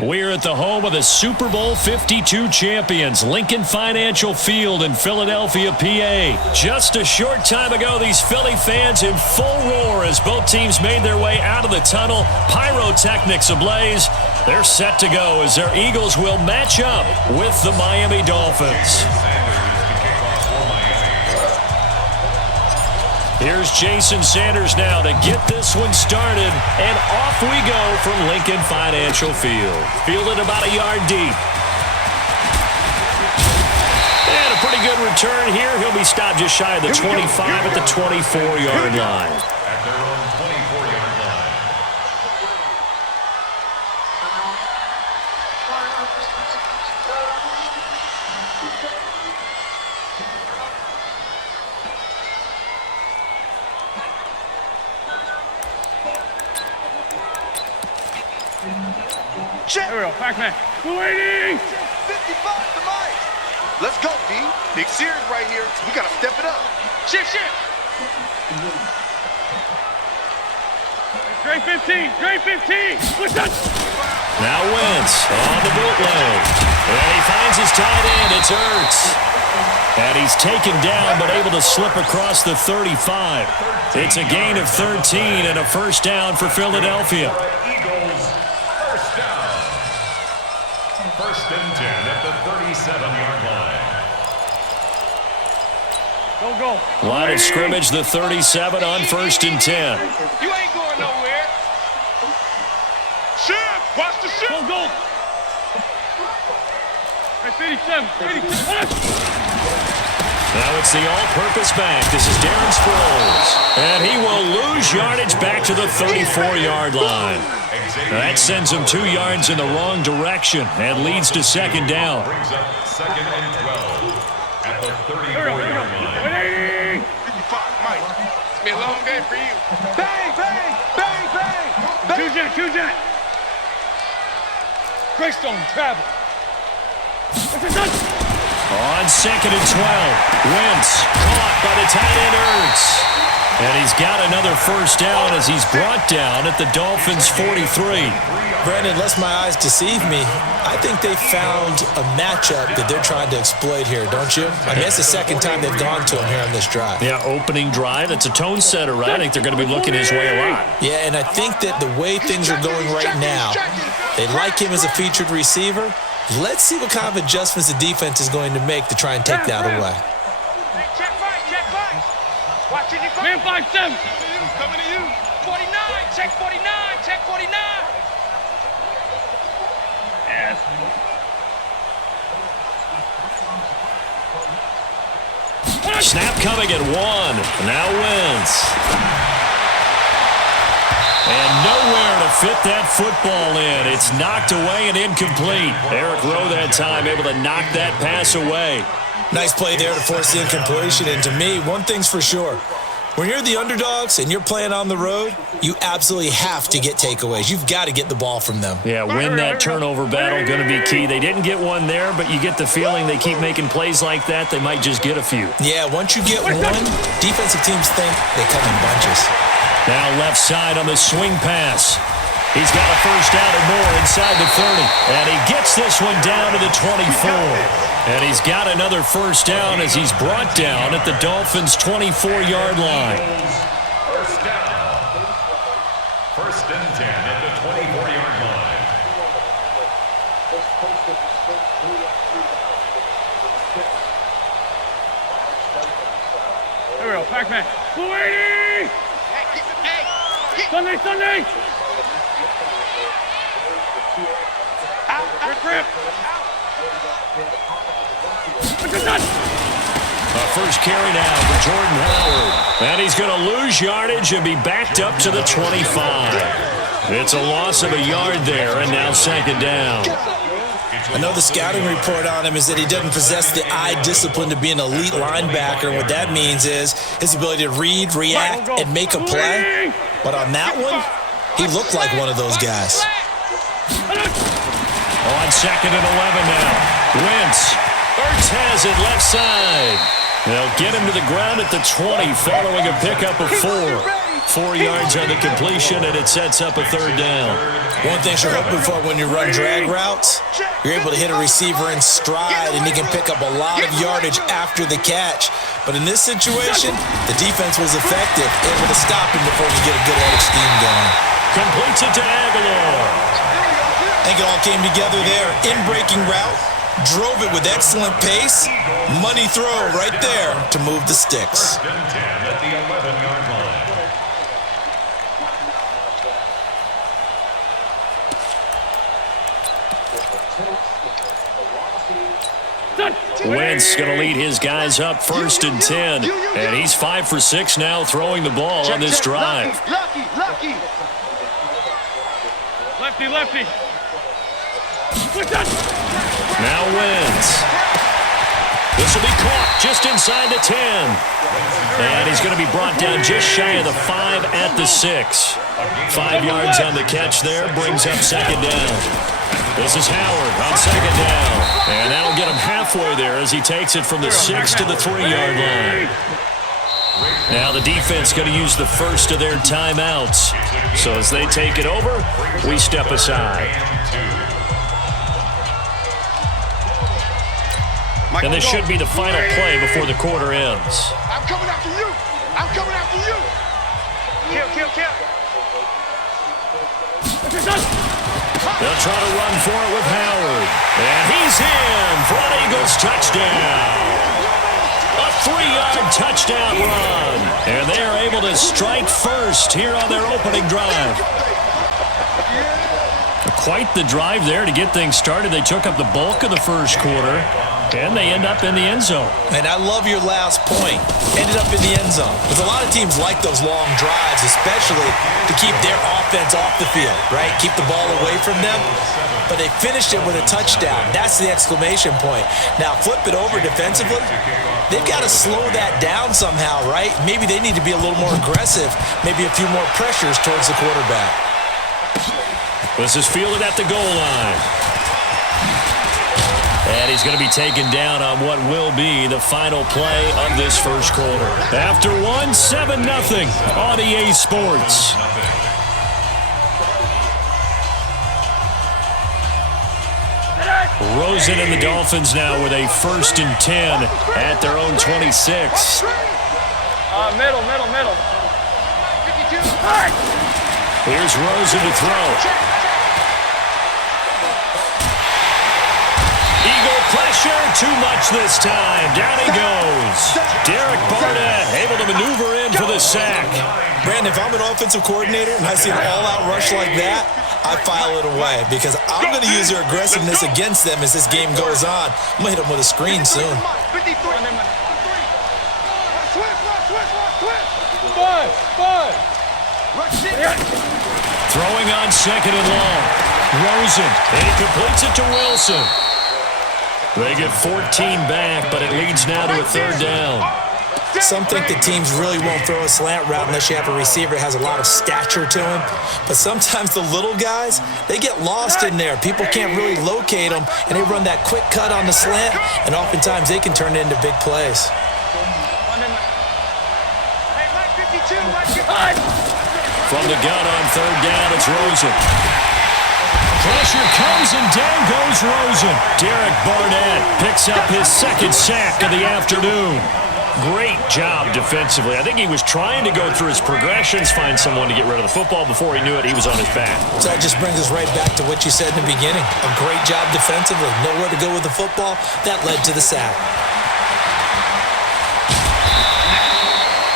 We're at the home of the Super Bowl 52 champions, Lincoln Financial Field in Philadelphia, PA. Just a short time ago, these Philly fans in full roar as both teams made their way out of the tunnel. Pyrotechnics ablaze. They're set to go as their Eagles will match up with the Miami Dolphins. Here's Jason Sanders now to get this one started, and off we go from Lincoln Financial Field. Fielded about a yard deep. And a pretty good return here. He'll be stopped just shy of the 25 at the 24-yard line. At their own 24-yard line. Ariel, Pac-Man. Waiting! 55 to Mike. Let's go, D. Big series right here. We got to step it up. Shift. Great 15. What's that? Now Wentz on the bootleg. And he finds his tight end. It's Ertz. And he's taken down but able to slip across the 35. It's a gain of 13 and a first down for Philadelphia. First and 10 at the 37-yard line. Go. Line of scrimmage, the 37 on first and 10. You ain't going nowhere. Shift. Watch the shift. Go. At 57. Now it's the all-purpose back. This is Darren Sproles. And he will lose yardage back to the 34-yard line. That sends him 2 yards in the wrong direction and leads to second down. Brings up second and 12 at the 34-yard line. 55, Mike. It's been a long day for you. Bang. Two-jet. Greystone, travel. On second and 12, Wentz caught by the tight end Ertz. And he's got another first down as he's brought down at the Dolphins' 43. Brandon, lest my eyes deceive me, I think they found a matchup that they're trying to exploit here, don't you? I mean, it's the second time they've gone to him here on this drive. Yeah, opening drive. It's a tone setter, right? I think they're going to be looking his way a lot. Yeah, and I think that the way things are going right now, they like him as a featured receiver. Let's see what kind of adjustments the defense is going to make to try and take that away. Check five. Watching you. Man 5-7. Coming to you. 49. Check 49. Yes. Snap coming at 1. Now Wentz. And nowhere to fit that football in. It's knocked away and incomplete. Eric Rowe that time able to knock that pass away. Nice play there to force the incompletion. And to me, one thing's for sure. When you're the underdogs and you're playing on the road, you absolutely have to get takeaways. You've got to get the ball from them. Yeah, win that turnover battle, going to be key. They didn't get one there, but you get the feeling they keep making plays like that, they might just get a few. Yeah, once you get one, defensive teams think they come in bunches. Now left side on the swing pass. He's got a first down and more inside the 30. And he gets this one down to the 24. And he's got another first down as he's brought down at the Dolphins' 24-yard line. First down. First and 10 at the 24-yard line. Ariel, Pac-Man. Waiting! Sunday! Grip! First carry now for Jordan Howard. And he's going to lose yardage and be backed up to the 25. It's a loss of a yard there, and now second down. I know the scouting report on him is that he doesn't possess the eye discipline to be an elite linebacker. What that means is his ability to read, react, and make a play. But on that one, he looked like one of those guys. On second and 11 now. Wentz. Ertz has it left side. They'll get him to the ground at the 20 following a pickup of 4. 4 yards on the completion, and it sets up a third down. One thing you're hoping for when you run drag routes, you're able to hit a receiver in stride, and he can pick up a lot of yardage after the catch. But in this situation, the defense was effective, able to stop him before he get a good edge scheme going. Completes it to Aguilar. I think it all came together there. In-breaking route, drove it with excellent pace. Money throw right there to move the sticks. 1st and 10 at the 11-yard line. Wentz going to lead his guys up 1st and 10. And he's 5 for 6 now throwing the ball on this drive. Lucky. Lefty. Now Wentz. This will be caught just inside the 10. And he's going to be brought down just shy of the 5 at the 6. 5 yards on the catch there, brings up 2nd down. This is Howard on 2nd down. And that'll get him halfway there as he takes it from the 6 to the 3-yard line. Now the defense going to use the first of their timeouts. So as they take it over, we step aside. And this should be the final play before the quarter ends. I'm coming after you. Kill. They'll try to run for it with Howard. And he's in for an Eagles touchdown. A 3-yard touchdown run. And they are able to strike first here on their opening drive. Quite the drive there to get things started. They took up the bulk of the first quarter. And they end up in the end zone. And I love your last point. Ended up in the end zone. Because a lot of teams like those long drives, especially to keep their offense off the field, right? Keep the ball away from them. But they finished it with a touchdown. That's the exclamation point. Now, flip it over defensively. They've got to slow that down somehow, right? Maybe they need to be a little more aggressive. Maybe a few more pressures towards the quarterback. This is fielded at the goal line. And he's going to be taken down on what will be the final play of this first quarter. After 7-0 on EA Sports. Rosen and the Dolphins now with a 1st and 10 at their own 26. Middle. Here's Rosen to throw. Eagle pressure, too much this time. Down he goes. Derek Barnett able to maneuver in for the sack. Brandon, if I'm an offensive coordinator and I see an all-out rush like that, I file it away because I'm going to use their aggressiveness against them as this game goes on. I'm going to hit them with a screen soon. Throwing on 2nd and long. Rosen, and he completes it to Wilson. They get 14 back, but it leads now to a 3rd down. Some think the teams really won't throw a slant route unless you have a receiver that has a lot of stature to him. But sometimes the little guys, they get lost in there. People can't really locate them, and they run that quick cut on the slant, and oftentimes they can turn it into big plays. From the gun on 3rd down, it's Rosen. Pressure comes, and down goes Rosen. Derek Barnett picks up his 2nd sack of the afternoon. Great job defensively. I think he was trying to go through his progressions, find someone to get rid of the football. Before he knew it, he was on his back. So that just brings us right back to what you said in the beginning. A great job defensively. Nowhere to go with the football. That led to the sack.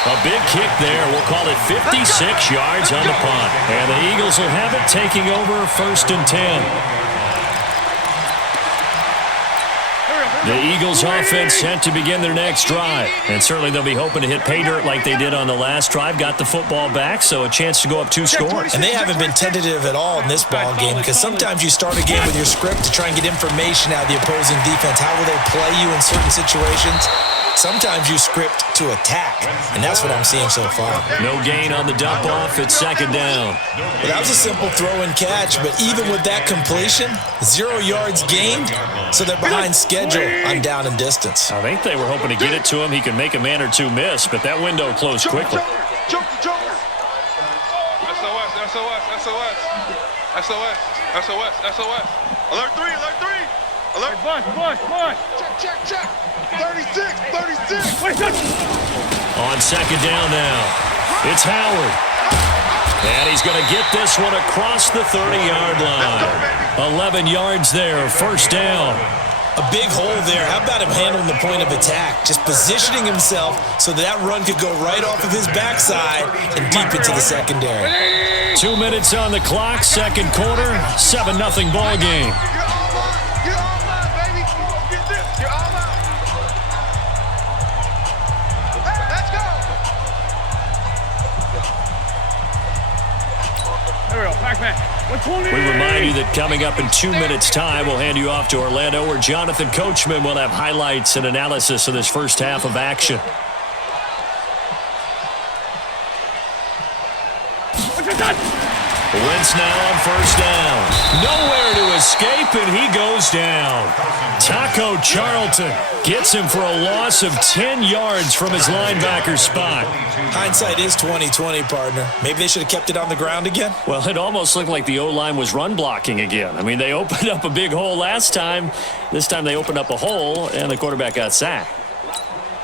A big kick there. We'll call it 56 yards on the punt. And the Eagles will have it taking over 1st and 10. The Eagles offense set to begin their next drive. And certainly they'll be hoping to hit pay dirt like they did on the last drive. Got the football back, so a chance to go up 2 scores. And they haven't been tentative at all in this ball game because sometimes you start a game with your script to try and get information out of the opposing defense. How will they play you in certain situations? Sometimes you script to attack, and that's what I'm seeing so far. No gain on the dump off. It's 2nd down. Well, that was a simple throw and catch, but even with that completion, 0 yards gained, so they're behind schedule on down and distance. I think they were hoping to get it to him. He could make a man or two miss, but that window closed quickly. SOS, SOS. SOS, SOS, SOS. Alert 3, alert 3. Alert. Push. Check. 36. Wait, good. On second down now, it's Howard. And he's going to get this one across the 30-yard line. 11 yards there, first down. A big hole there. How about him handling the point of attack? Just positioning himself so that run could go right off of his backside and deep into the secondary. 2 minutes on the clock, second quarter, 7-0 ball game. You're all mine, baby. Get this. You're all mine. Let's go. There we go, back. We remind you that coming up in 2 minutes' time, we'll hand you off to Orlando, where Jonathan Coachman will have highlights and analysis of this first half of action. Wentz now on first down. Nowhere to escape, and he goes down. Taco Charlton gets him for a loss of 10 yards from his linebacker spot. Hindsight is 20/20, partner. Maybe they should have kept it on the ground again. Well, it almost looked like the O-line was run blocking again. I mean, they opened up a big hole last time. This time they opened up a hole, and the quarterback got sacked.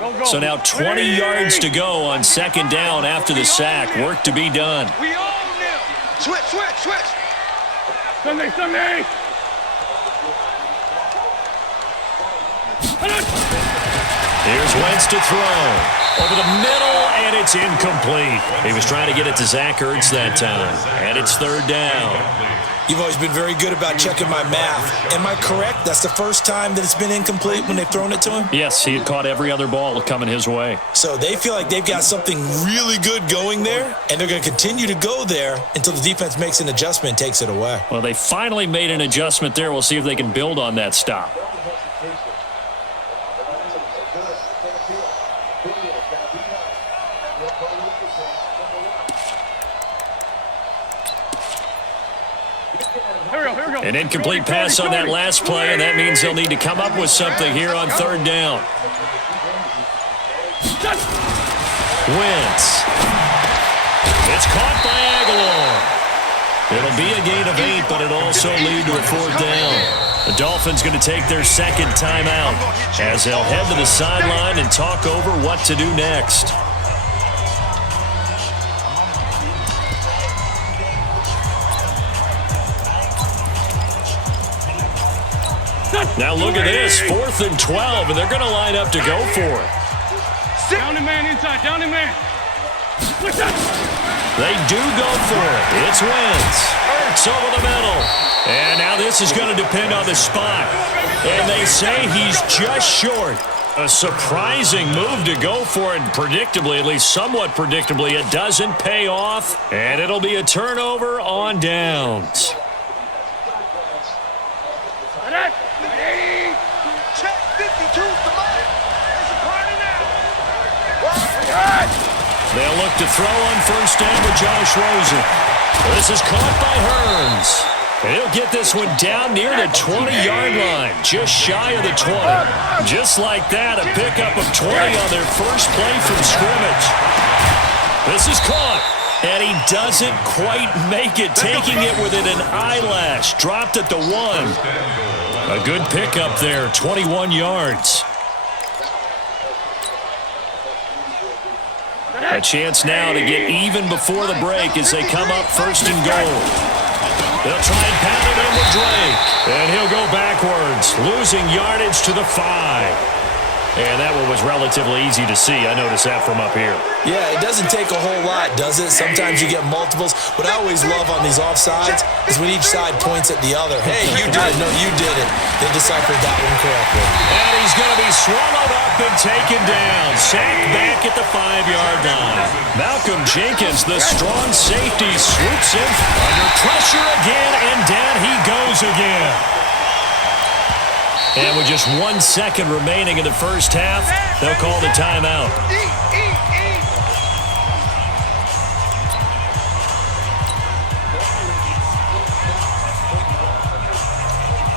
Go. So now 20 yards to go on second down after the sack. Work to be done. We all nil. Switch. Sunday. Here's Wentz to throw. Over the middle, and it's incomplete. He was trying to get it to Zach Ertz that time. And it's third down. You've always been very good about checking my math. Am I correct? That's the first time that it's been incomplete when they've thrown it to him? Yes, he had caught every other ball coming his way. So they feel like they've got something really good going there, and they're going to continue to go there until the defense makes an adjustment and takes it away. Well, they finally made an adjustment there. We'll see if they can build on that stop. An incomplete pass on that last play, and that means they'll need to come up with something here on third down. Wentz. It's caught by Aguilar. It'll be a gain of 8, but it'll also lead to a fourth down. The Dolphins going to take their second timeout as they'll head to the sideline and talk over what to do next. Now look at this, 4th and 12, and they're going to line up to go for it. Down the man inside, down the man. They do go for it. It's Wentz. Ertz over the middle. And now this is going to depend on the spot. And they say he's just short. A surprising move to go for it. Predictably, at least somewhat predictably, it doesn't pay off. And it'll be a turnover on downs. Check 52's the money. It's a party now. They'll look to throw on first down with Josh Rosen. This is caught by Hearns. And he'll get this one down near the 20-yard line, just shy of the 20. Just like that, a pickup of 20 on their first play from scrimmage. This is caught. And he doesn't quite make it, taking it within an eyelash. Dropped at the 1. A good pickup there, 21 yards. A chance now to get even before the break as they come up first and goal. They'll try and pound it in with Drake. And he'll go backwards, losing yardage to the 5. And that one was relatively easy to see. I noticed that from up here. Yeah, it doesn't take a whole lot, does it? Sometimes you get multiples. What I always love on these offsides is when each side points at the other. Hey, you did it. No, you did it. They deciphered that one correctly. And he's going to be swallowed up and taken down. Sacked back at the 5-yard line. Malcolm Jenkins, the strong safety, swoops in under pressure again, and down he goes again. And with just 1 second remaining in the first half, they'll call the timeout.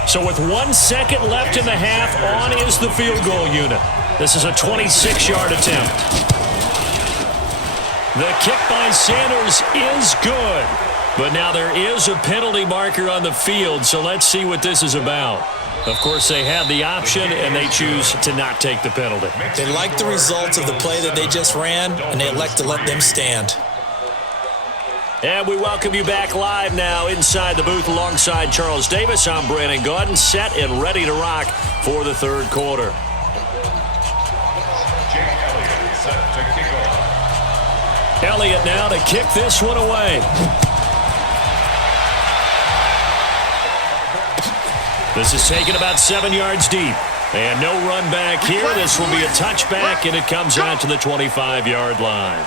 So with 1 second left in the half, on is the field goal unit. This is a 26-yard attempt. The kick by Sanders is good. But now there is a penalty marker on the field, so let's see what this is about. Of course, they have the option, and they choose to not take the penalty. They like the results of the play that they just ran, and they elect to let them stand. And we welcome you back live now inside the booth alongside Charles Davis. I'm Brandon Gaudin, set and ready to rock for the third quarter. Set to kick off. Elliott now to kick this one away. This is taken about 7 yards deep. And no run back here. This will be a touchback, and it comes out to the 25-yard line.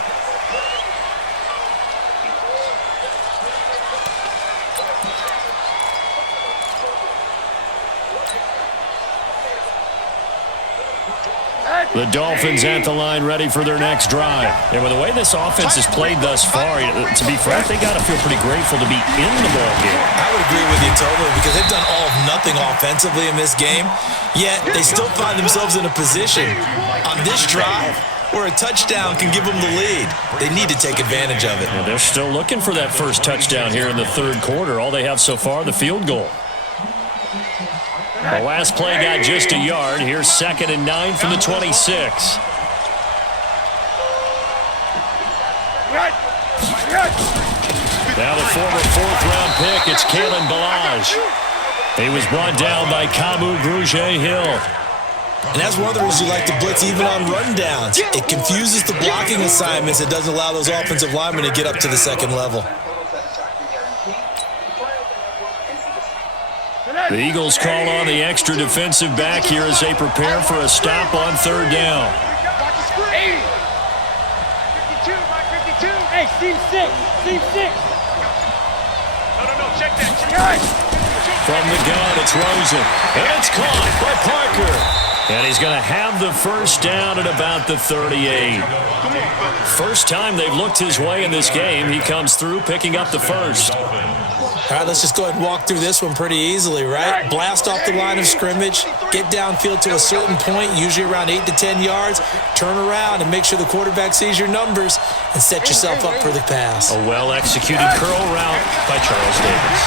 The Dolphins at the line ready for their next drive. And with the way this offense has played thus far, to be frank, they got to feel pretty grateful to be in the ball game. I would agree with you totally because they've done all of nothing offensively in this game, yet they still find themselves in a position on this drive where a touchdown can give them the lead. They need to take advantage of it. And they're still looking for that first touchdown here in the third quarter. All they have so far, the field goal. The last play got just a yard. Here's 2nd and 9 from the 26. Now the former 4th-round pick, it's Kalen Ballage. He was brought down by Kamu Grugier-Hill. And that's one of the reasons you like to blitz even on rundowns. It confuses the blocking assignments. It doesn't allow those offensive linemen to get up to the second level. The Eagles call on the extra defensive back here as they prepare for a stop on 3rd down. 52, Mike, 52. Hey, Steve 6. Steve 6. No, check that. From the gun, it's Rosen. And it's caught by Parker. And he's going to have the first down at about the 38. First time they've looked his way in this game. He comes through picking up the first. All right, let's just go ahead and walk through this one pretty easily, right? Blast off the line of scrimmage, get downfield to a certain point, usually around 8 to 10 yards, turn around and make sure the quarterback sees your numbers and set yourself up for the pass. A well-executed curl route by Charles Davis.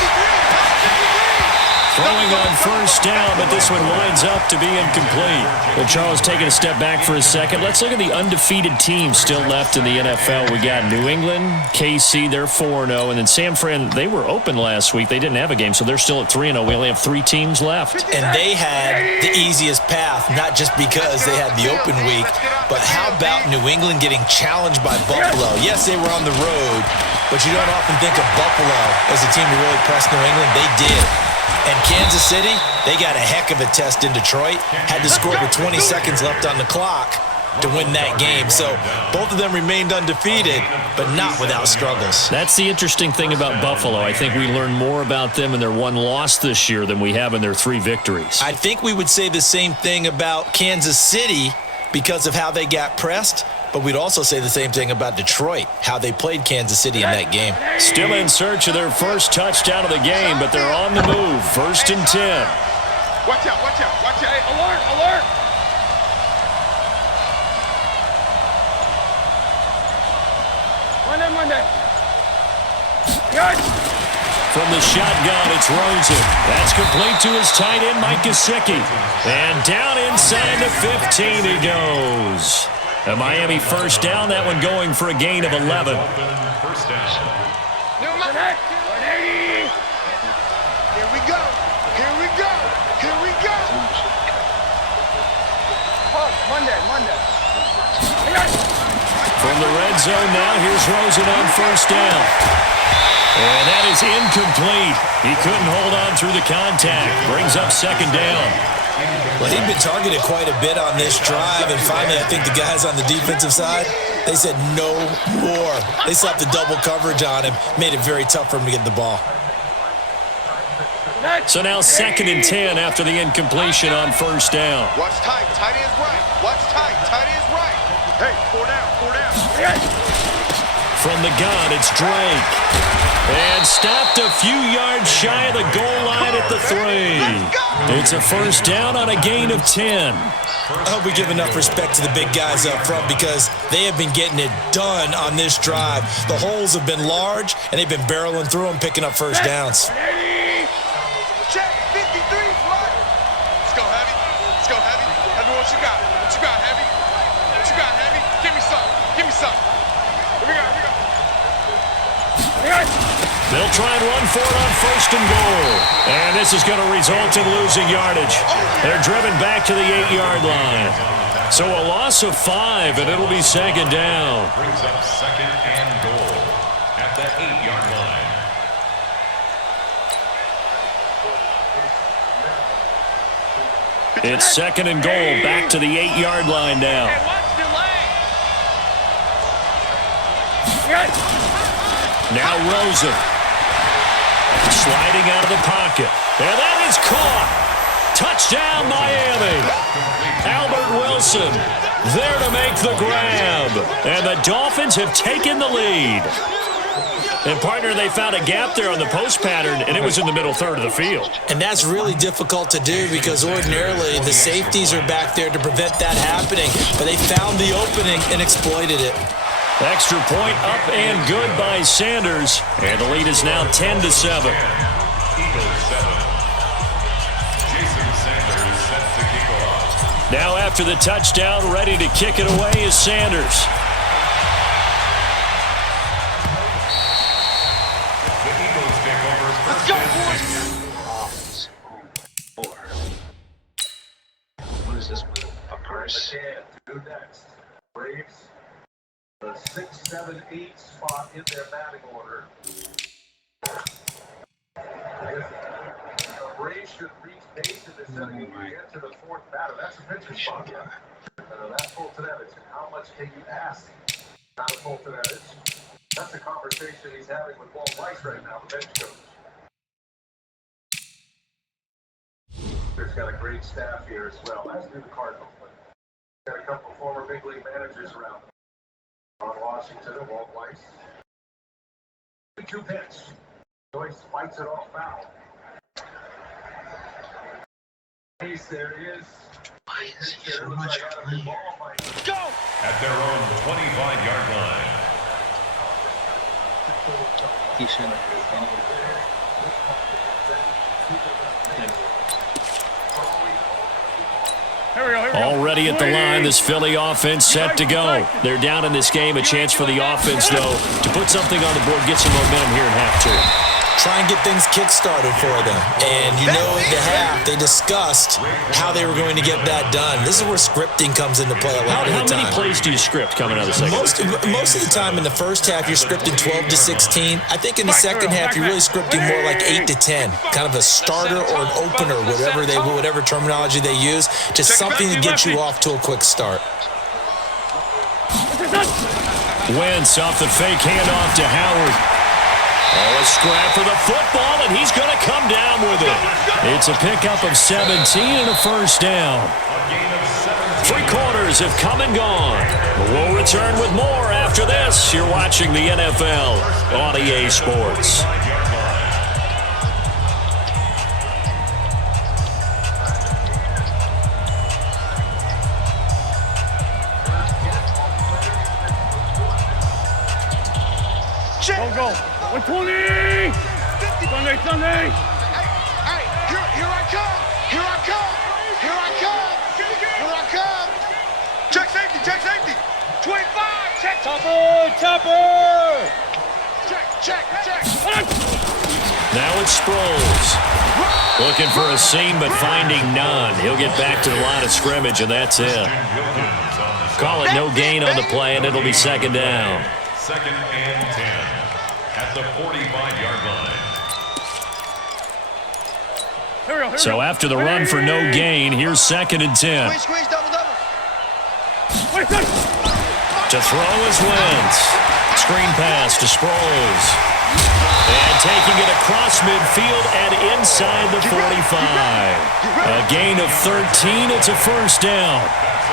Throwing on first down, but this one winds up to be incomplete. Well, Charles taking a step back for a second. Let's look at the undefeated teams still left in the NFL. We got New England, KC, they're 4-0, and then San Fran, they were open last week. They didn't have a game, so they're still at 3-0. We only have 3 teams left. And they had the easiest path, not just because they had the open week, but how about New England getting challenged by Buffalo? Yes, they were on the road, but you don't often think of Buffalo as a team who really pressed New England. They did. And Kansas City, they got a heck of a test in Detroit. Had to score with 20 seconds left on the clock to win that game. So both of them remained undefeated, but not without struggles. That's the interesting thing about Buffalo. I think we learned more about them in their 1 loss this year than we have in their 3 victories. I think we would say the same thing about Kansas City because of how they got pressed. But we'd also say the same thing about Detroit, how they played Kansas City in that game. Still in search of their first touchdown of the game, but they're on the move. 1st and 10. Watch out. Hey, alert. Monday. From the shotgun, it's Rosen. That's complete to his tight end, Mike Gesicki. And down inside the 15 he goes. A Miami first down, that one going for a gain of 11. First down. Here we go. Monday. From the red zone now, here's Rosen on first down. And that is incomplete. He couldn't hold on through the contact. Brings up 2nd down. Well, he'd been targeted quite a bit on this drive, and finally I think the guys on the defensive side, they said no more. They slapped the double coverage on him, made it very tough for him to get the ball. So now 2nd and 10 after the incompletion on first down. Watch tight end's right. Tight end's right. Hey, 4 down. From the gun, it's Drake. And stopped a few yards shy of the goal line at the 3. It's a first down on a gain of 10. I hope we give enough respect to the big guys up front because they have been getting it done on this drive. The holes have been large, and they've been barreling through them, picking up first downs. Check 53, blood. Let's go, Heavy. Let's go, Heavy. Heavy, what you got? What you got, Heavy? What you got, Heavy? Give me some. Give me some. Here we go. They'll try and run for it on 1st and goal. And this is going to result in losing yardage. They're driven back to the 8-yard line. So a loss of 5, and it'll be 2nd down. Brings up 2nd and goal at the 8-yard line. It's 2nd and goal, back to the 8-yard line now. Hey, watch the leg. Now Rosen. Sliding out of the pocket. And that is caught. Touchdown, Miami. Albert Wilson there to make the grab. And the Dolphins have taken the lead. And, partner, they found a gap there on the post pattern, and it was in the middle third of the field. And that's really difficult to do because ordinarily the safeties are back there to prevent that happening. But they found the opening and exploited it. Extra point up and good by Sanders. And the lead is now 10-7. Eagles 7. Jason Sanders set to kick off. Now after the touchdown, ready to kick it away is Sanders. The Eagles take over first and 10. What is this? A purse? Who next? Braves. The 6, 7, 8 spot in their batting order. The Braves should reach base in this inning and get to the 4th batter. That's a pitcher spot. That's full to that. It's how much can you ask? Not a full to that. That's a conversation he's having with Walt Weiss right now, the bench coach. There's got a great staff here as well, as do the Cardinals. But got a couple former big league managers around. On Washington, Walt Weiss. 2 pitch. Joyce fights it off foul. There is. Why is he so much playing? Go! At their own 25-yard line. He shouldn't. Already at the line, this Philly offense set to go. They're down in this game. A chance for the offense, though, to put something on the board, get some momentum here in half 2. Try and get things kick-started for them. And you know at the half, they discussed how they were going to get that done. This is where scripting comes into play a lot of the time. How many plays do you script coming out of the second? Most of the time in the first half, you're scripting 12 to 16. I think in the second half, you're really scripting more like 8 to 10. Kind of a starter or an opener, whatever terminology they use, just something to get you off to a quick start. Wentz off the fake handoff to Howard. Oh, a scrap for the football, and he's going to come down with it. It's a pickup of 17 and a first down. 3 quarters have come and gone. We'll return with more after this. You're watching the NFL on EA Sports. Go. 120! Sunday! Hey, here I come! Here I come! Here I come! Here I come! Check safety! 25! Check! Topper! Check! Now it's Sproles. Looking for a seam, but finding none. He'll get back to the line of scrimmage, and that's it. Call it no gain on the play, and it'll be 2nd down. 2nd and 10 at the 45-yard line. So after the run for no gain, here's 2nd and 10. Squeeze, double. To throw is Wentz. Screen pass to Sproles. And taking it across midfield and inside the 45. A gain of 13. It's a first down.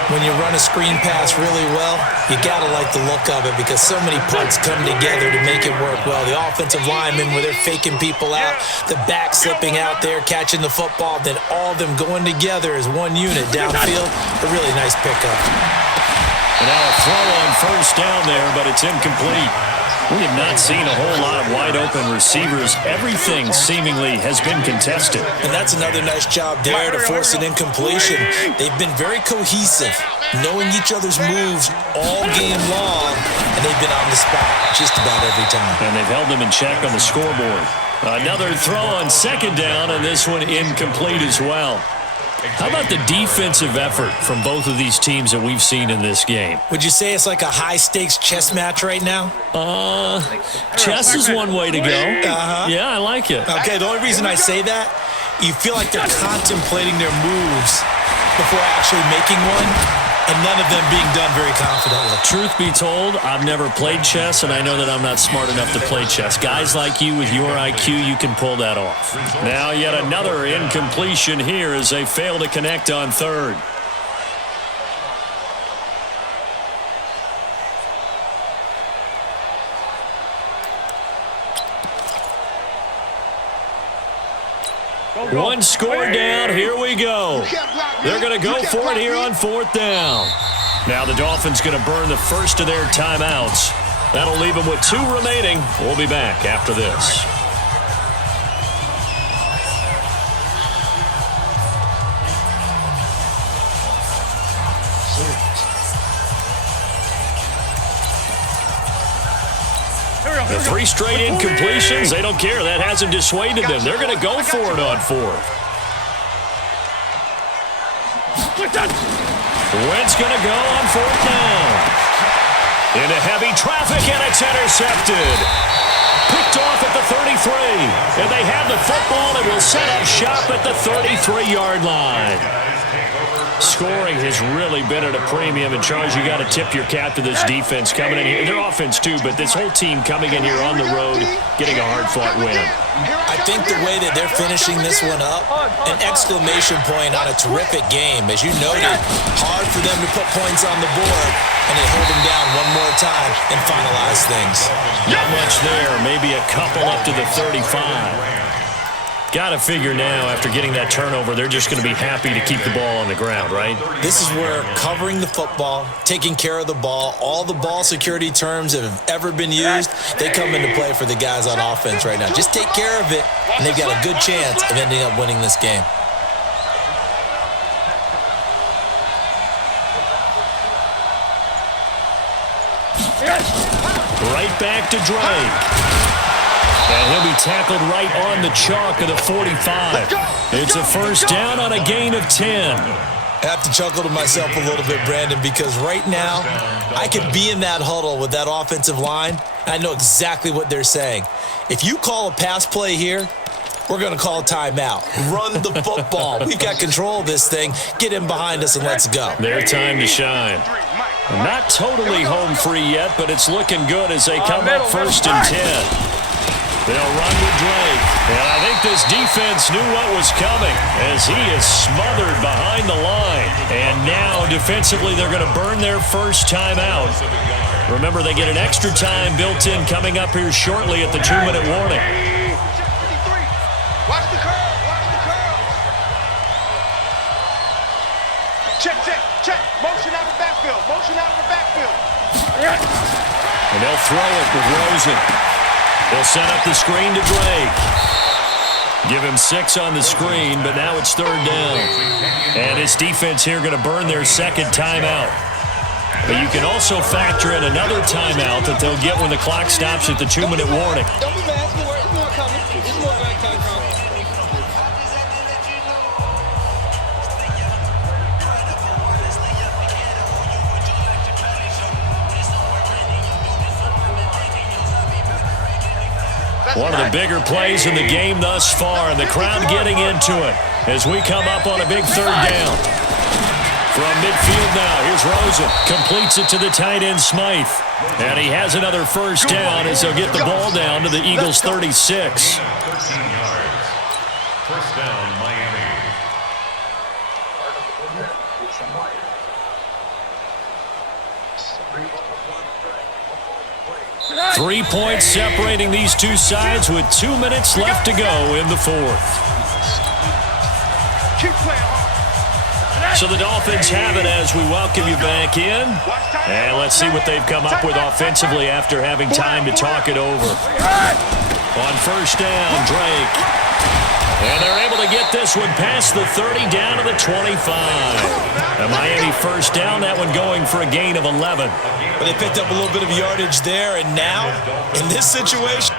When you run a screen pass really well, you got to like the look of it because so many parts come together to make it work well. The offensive linemen where they're faking people out, the back slipping out there, catching the football, then all of them going together as one unit downfield. A really nice pickup. And now a throw on first down there, but it's incomplete. We have not seen a whole lot of wide-open receivers. Everything seemingly has been contested. And that's another nice job there to force an incompletion. They've been very cohesive, knowing each other's moves all game long, and they've been on the spot just about every time. And they've held them in check on the scoreboard. Another throw on second down, and this one incomplete as well. How about the defensive effort from both of these teams that we've seen in this game? Would you say it's like a high-stakes chess match right now? Chess is one way to go. Yeah, I like it. Okay, the only reason I say that, you feel like they're contemplating their moves before actually making one, and none of them being done very confidently. Truth be told, I've never played chess, and I know that I'm not smart enough to play chess. Guys like you with your IQ, you can pull that off. Now yet another incompletion here as they fail to connect on third. One score down. Here we go. They're going to go for it here on fourth down. Now the Dolphins going to burn the first of their timeouts. That'll leave them with 2 remaining. We'll be back after this. The 3 straight incompletions, they don't care. That hasn't dissuaded them. They're going to go for it on fourth. Wentz going to go on fourth down. Into heavy traffic, and it's intercepted. Picked off at the 33. And they have the football and will set up shop at the 33-yard line. Scoring has really been at a premium, and Charles, you got to tip your cap to this defense coming in here. Their offense too, but this whole team coming in here on the road, getting a hard-fought win. I think the way that they're finishing this one up, an exclamation point on a terrific game. As you noted, hard for them to put points on the board, and they hold them down one more time and finalize things. Not much there, maybe a couple up to the 35. Got to figure now, after getting that turnover, they're just going to be happy to keep the ball on the ground, right? This is where covering the football, taking care of the ball, all the ball security terms that have ever been used, they come into play for the guys on offense right now. Just take care of it, and they've got a good chance of ending up winning this game. Right back to Drake. And he'll be tackled right on the chalk of the 45. It's a first down on a gain of 10. I have to chuckle to myself a little bit, Brandon, because right now I could be in that huddle with that offensive line. I know exactly what they're saying. If you call a pass play here, we're going to call a timeout. Run the football. We've got control of this thing. Get in behind us and let's go. Their time to shine. Not totally home free yet, but it's looking good as they come up first and 10. They'll run with Drake. And I think this defense knew what was coming as he is smothered behind the line. And now, defensively, they're going to burn their first timeout. Remember, they get an extra time built in coming up here shortly at the 2-minute warning. Watch the curl. Watch the curl. Check, check, check. Motion out of the backfield. Motion out of the backfield. And they'll throw it with Rosen. They'll set up the screen to Drake. Give him 6 on the screen, but now it's third down. And this defense here going to burn their second timeout. But you can also factor in another timeout that they'll get when the clock stops at the 2-minute warning. Don't be mad. It's more coming. It's more like coming. One of the bigger plays in the game thus far, and the crowd getting into it as we come up on a big third down. From midfield now, here's Rosen. Completes it to the tight end, Smythe. And he has another first down as they'll get the ball down to the Eagles' 36. 13 yards. First down, Miami. 3 points separating these two sides with 2 minutes left to go in the fourth. Keep playing hard. So the Dolphins have it as we welcome you back in. And let's see what they've come up with offensively after having time to talk it over. On first down, Drake. And they're able to get this one past the 30 down to the 25. A Miami first down, that one going for a gain of 11. But they picked up a little bit of yardage there, and now, in this situation,